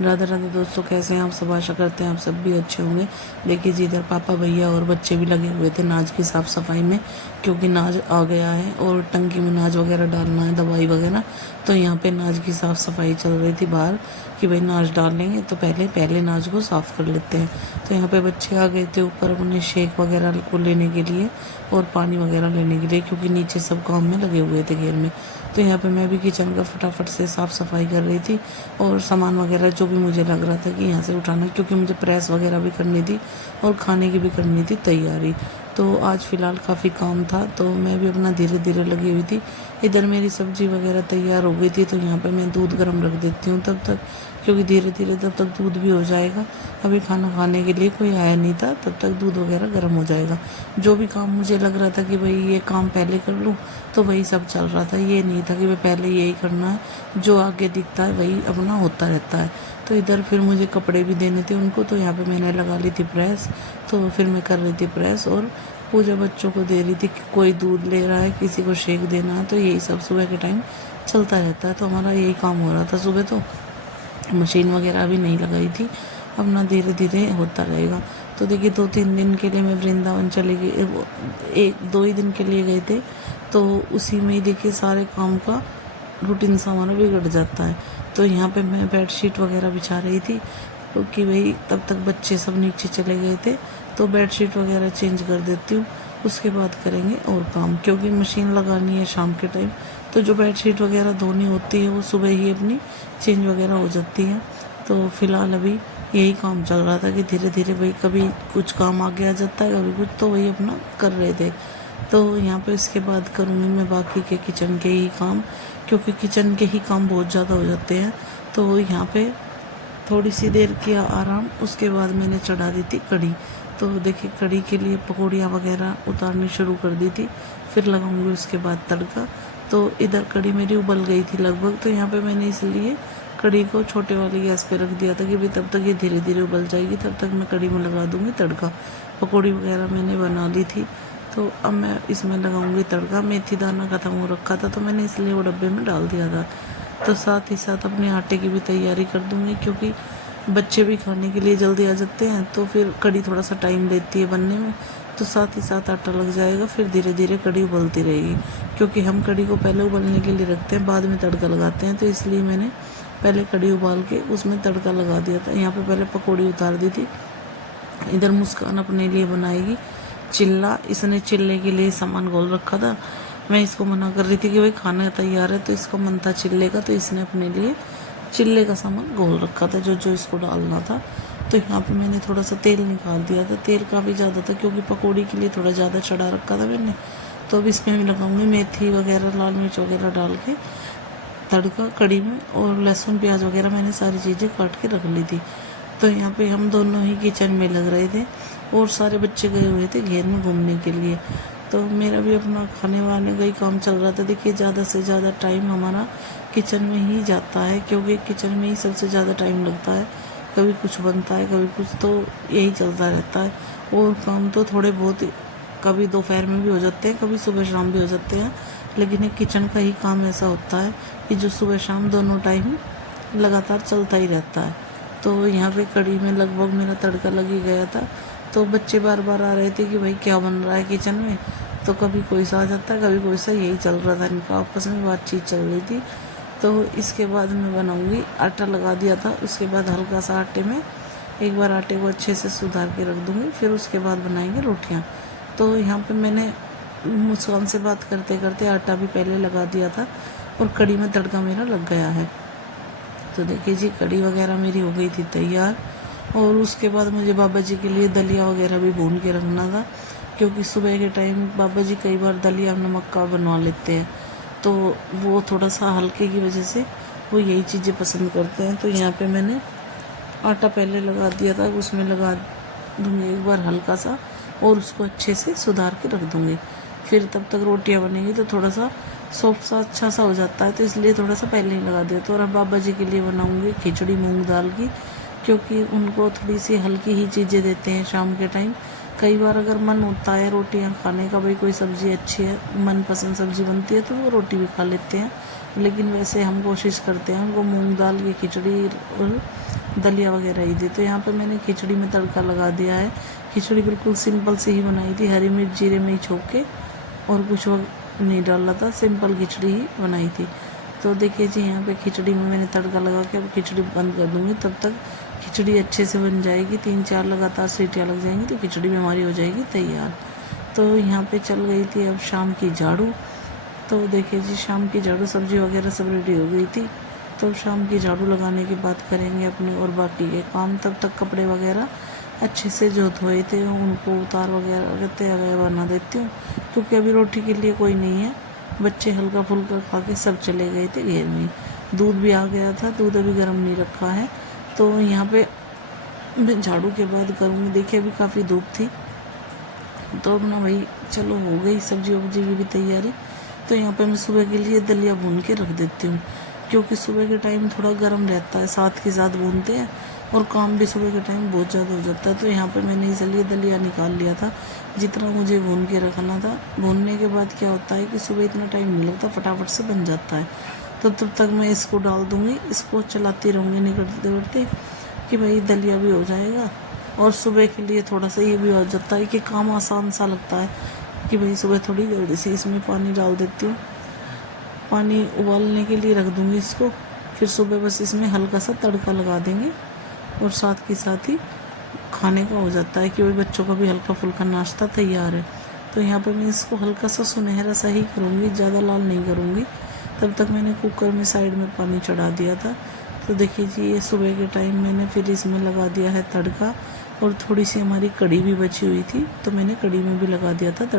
राधे राधे दोस्तों, कैसे हैं आप सब। आशा करते हैं आप सब भी अच्छे होंगे। देखिए जी, इधर पापा भैया और बच्चे भी लगे हुए थे नाज की साफ़ सफाई में, क्योंकि नाज आ गया है और टंकी में नाज वगैरह डालना है, दवाई वगैरह। तो यहाँ पे नाज की साफ़ सफाई चल रही थी बाहर कि भाई नाज डालेंगे तो पहले पहले नाज को साफ़ कर लेते हैं। तो यहाँ पे बच्चे आ गए थे ऊपर अपने शेक वगैरह को लेने के लिए और पानी वगैरह लेने के लिए, क्योंकि नीचे सब काम में लगे हुए थे घेर में। तो यहाँ पे मैं भी किचन का फटाफट से साफ़ सफाई कर रही थी और सामान वगैरह जो भी मुझे लग रहा था कि यहाँ से उठाना, क्योंकि मुझे प्रेस वगैरह भी करनी थी और खाने की भी करनी थी तैयारी। तो आज फ़िलहाल काफ़ी काम था, तो मैं भी अपना धीरे धीरे लगी हुई थी। इधर मेरी सब्ज़ी वगैरह तैयार हो गई थी, तो यहाँ पे मैं दूध गर्म रख देती हूँ तब तक, क्योंकि धीरे धीरे तब तक दूध भी हो जाएगा। अभी खाना खाने के लिए कोई आया नहीं था, तब तक दूध वगैरह गर्म हो जाएगा। जो भी काम मुझे लग रहा था कि भाई ये काम पहले कर लूँ, तो वही सब चल रहा था। ये नहीं था कि भाई पहले यही करना है, जो आगे दिखता है वही अपना होता रहता है। तो इधर फिर मुझे कपड़े भी देने थे उनको, तो यहाँ पे मैंने लगा ली थी प्रेस। तो फिर मैं कर रही थी प्रेस और पूजा बच्चों को दे रही थी कि कोई दूध ले रहा है, किसी को शेक देना है। तो यही सब सुबह के टाइम चलता रहता है, तो हमारा यही काम हो रहा था सुबह। तो मशीन वगैरह भी नहीं लगाई थी, अपना धीरे धीरे होता रहेगा। तो देखिए 2-3 दिन के लिए मैं वृंदावन चली गई, 1-2 ही दिन के लिए गए थे। तो उसी में ही देखिए सारे काम का रूटीन सा हमारा बिगड़ जाता है। तो यहाँ पे मैं बेडशीट वगैरह बिछा रही थी, क्योंकि भाई तब तक बच्चे सब नीचे चले गए थे। तो बेडशीट वगैरह चेंज कर देती हूँ, उसके बाद करेंगे और काम, क्योंकि मशीन लगानी है शाम के टाइम। तो जो बेडशीट वगैरह धोनी होती है वो सुबह ही अपनी चेंज वगैरह हो जाती है। तो फ़िलहाल अभी यही काम चल रहा था कि धीरे धीरे भाई कभी कुछ काम आगे आ जाता है, कभी कुछ, तो वही अपना कर रहे थे। तो यहाँ पे इसके बाद करूँगी मैं बाकी के किचन के ही काम, क्योंकि किचन के ही काम बहुत ज़्यादा हो जाते हैं। तो यहाँ पे थोड़ी सी देर किया आराम, उसके बाद मैंने चढ़ा दी थी कढ़ी। तो देखिए कढ़ी के लिए पकौड़ियाँ वगैरह उतारनी शुरू कर दी थी, फिर लगाऊंगी उसके बाद तड़का। तो इधर कढ़ी मेरी उबल गई थी लगभग, तो यहाँ पे मैंने इसलिए कढ़ी को छोटे वाली गैस पे रख दिया था कि भाई तब तक ये धीरे धीरे उबल जाएगी, तब तक मैं कढ़ी में लगा दूंगी तड़का। पकौड़ी वगैरह मैंने बना ली थी, तो अब मैं इसमें लगाऊंगी तड़का। मेथी दाना ख़त्म हो रखा था, तो मैंने इसलिए वो डब्बे में डाल दिया था। तो साथ ही साथ अपने आटे की भी तैयारी कर दूंगी, क्योंकि बच्चे भी खाने के लिए जल्दी आ जाते हैं, तो फिर कढ़ी थोड़ा सा टाइम लेती है बनने में। तो साथ ही साथ आटा लग जाएगा, फिर धीरे धीरे कढ़ी उबलती रहेगी, क्योंकि हम कढ़ी को पहले उबलने के लिए रखते हैं, बाद में तड़का लगाते हैं। तो इसलिए मैंने पहले कढ़ी उबाल के उसमें तड़का लगा दिया था। यहाँ पे पहले पकौड़ी उतार दी थी। इधर मुस्कान अपने लिए बनाएगी चिल्ला। इसने चिल्ले के लिए सामान घोल रखा था, मैं इसको मना कर रही थी कि भाई खाना तैयार है, तो इसको मन था चिल्ले का, तो इसने अपने लिए चिल्ले का सामान घोल रखा था, जो जो इसको डालना था। तो यहाँ पे मैंने थोड़ा सा तेल निकाल दिया था, तेल काफ़ी ज़्यादा था क्योंकि पकौड़ी के लिए थोड़ा ज़्यादा चढ़ा रखा था मैंने। तो अब इसमें भी लगाऊंगी मेथी वगैरह, लाल मिर्च वगैरह डाल के तड़का कढ़ी में, और लहसुन प्याज वगैरह मैंने सारी चीज़ें काट के रख ली थी। तो यहाँ पे हम दोनों ही किचन में लग रहे थे और सारे बच्चे गए हुए थे घेर में घूमने के लिए। तो मेरा भी अपना खाने वाने का ही काम चल रहा था। देखिए ज़्यादा से ज़्यादा टाइम हमारा किचन में ही जाता है, क्योंकि किचन में ही सबसे ज़्यादा टाइम लगता है। कभी कुछ बनता है, कभी कुछ, तो यही चलता रहता है। और काम तो थोड़े बहुत कभी दोपहर में भी हो जाते हैं, कभी सुबह शाम भी हो जाते हैं, लेकिन एक किचन का ही काम ऐसा होता है कि जो सुबह शाम दोनों टाइम लगातार चलता ही रहता है। तो यहाँ पे कढ़ी में लगभग मेरा तड़का लग ही गया था। तो बच्चे बार बार आ रहे थे कि भाई क्या बन रहा है किचन में, तो कभी कोई सा आ जाता है, कभी कोई सा, यही चल रहा था, इनका आपस में बातचीत चल रही थी। तो इसके बाद मैं बनाऊंगी, आटा लगा दिया था, उसके बाद हल्का सा आटे में एक बार आटे को अच्छे से सुधार के रख दूंगी, फिर उसके बाद बनाएंगे रोटियाँ। तो यहाँ पे मैंने मुस्कान से बात करते करते आटा भी पहले लगा दिया था और कढ़ी में तड़का मेरा लग गया है। तो देखिए जी कढ़ी वगैरह मेरी हो गई थी तैयार, और उसके बाद मुझे बाबा जी के लिए दलिया वगैरह भी भून के रखना था, क्योंकि सुबह के टाइम बाबा जी कई बार दलिया नमक का बनवा लेते हैं, तो वो थोड़ा सा हल्के की वजह से वो यही चीज़ें पसंद करते हैं। तो यहाँ पे मैंने आटा पहले लगा दिया था, उसमें लगा दूँगी एक बार हल्का सा, और उसको अच्छे से सुधार के रख दूँगी। फिर तब तक रोटियाँ बनेगी तो थोड़ा सा सॉफ्ट सा अच्छा सा हो जाता है, तो इसलिए थोड़ा सा पहले ही लगा दिया। तो और अब बाबा जी के लिए बनाऊँगी खिचड़ी मूंग दाल की, क्योंकि उनको थोड़ी सी हल्की ही चीज़ें देते हैं शाम के टाइम। कई बार अगर मन होता है रोटियां खाने का, भाई कोई सब्ज़ी अच्छी है, मनपसंद सब्ज़ी बनती है, तो वो रोटी भी खा लेते हैं, लेकिन वैसे हम कोशिश करते हैं उनको मूंग दाल की खिचड़ी और दलिया वगैरह ही थे। तो यहाँ पे मैंने खिचड़ी में तड़का लगा दिया है। खिचड़ी बिल्कुल सिंपल से ही बनाई थी, हरी मिर्च जीरे में ही छोंक के, और कुछ नहीं डाला था, सिंपल खिचड़ी ही बनाई थी। तो देखिए जी यहाँ पे खिचड़ी में मैंने तड़का लगा के अब खिचड़ी बंद कर दूँगी। तब तक खिचड़ी अच्छे से बन जाएगी, 3-4 लगातार सीटियाँ लग जाएंगी तो खिचड़ी भी हमारी हो जाएगी तैयार। तो यहाँ पे चल गई थी अब शाम की झाड़ू। तो देखिए जी शाम की झाड़ू, सब्जी वगैरह सब रेडी हो गई थी। तो शाम की झाड़ू लगाने की बात करेंगे अपने और बाकी के काम। तब तक कपड़े वगैरह अच्छे से जो धोए थे उनको उतार वगैरह तय बना देती हूँ, क्योंकि अभी रोटी के लिए कोई नहीं है। बच्चे हल्का फुल्का खा के सब चले गए थे घेर में। दूध भी आ गया था, दूध अभी गर्म नहीं रखा है। तो यहाँ पे मैं झाड़ू के बाद करूँगी। देखिए अभी काफ़ी धूप थी, तो अब ना भाई चलो हो गई सब्जी वब्जी की भी तैयारी। तो यहाँ पे मैं सुबह के लिए दलिया भून के रख देती हूँ, क्योंकि सुबह के टाइम थोड़ा गर्म रहता है, साथ के साथ भूनते हैं और काम भी सुबह के टाइम बहुत ज़्यादा हो जाता है। तो यहाँ पे मैंने इसलिए दलिया निकाल लिया था जितना मुझे भून के रखना था। भूनने के बाद क्या होता है कि सुबह इतना टाइम नहीं लगता, फटाफट से बन जाता है। तो तब तक मैं इसको डाल दूँगी, इसको चलाती रहूँगी निकलते उड़ते कि भाई दलिया भी हो जाएगा। और सुबह के लिए थोड़ा सा ये भी हो जाता है कि काम आसान सा लगता है कि भाई सुबह थोड़ी जल्दी से इसमें पानी डाल देती हूँ, पानी उबालने के लिए रख दूँगी इसको। फिर सुबह बस इसमें हल्का सा तड़का लगा देंगे और साथ के साथ ही खाने का हो जाता है कि भाई बच्चों का भी हल्का फुल्का नाश्ता तैयार है। तो यहाँ पे मैं इसको हल्का सा सुनहरा सा ही करूँगी, ज़्यादा लाल नहीं करूँगी। तब तक मैंने कुकर में साइड में पानी चढ़ा दिया था। तो देखिए जी ये सुबह के टाइम मैंने फिर इसमें लगा दिया है तड़का, और थोड़ी सी हमारी कढ़ी भी बची हुई थी तो मैंने कढ़ी में भी लगा दिया था तड़का।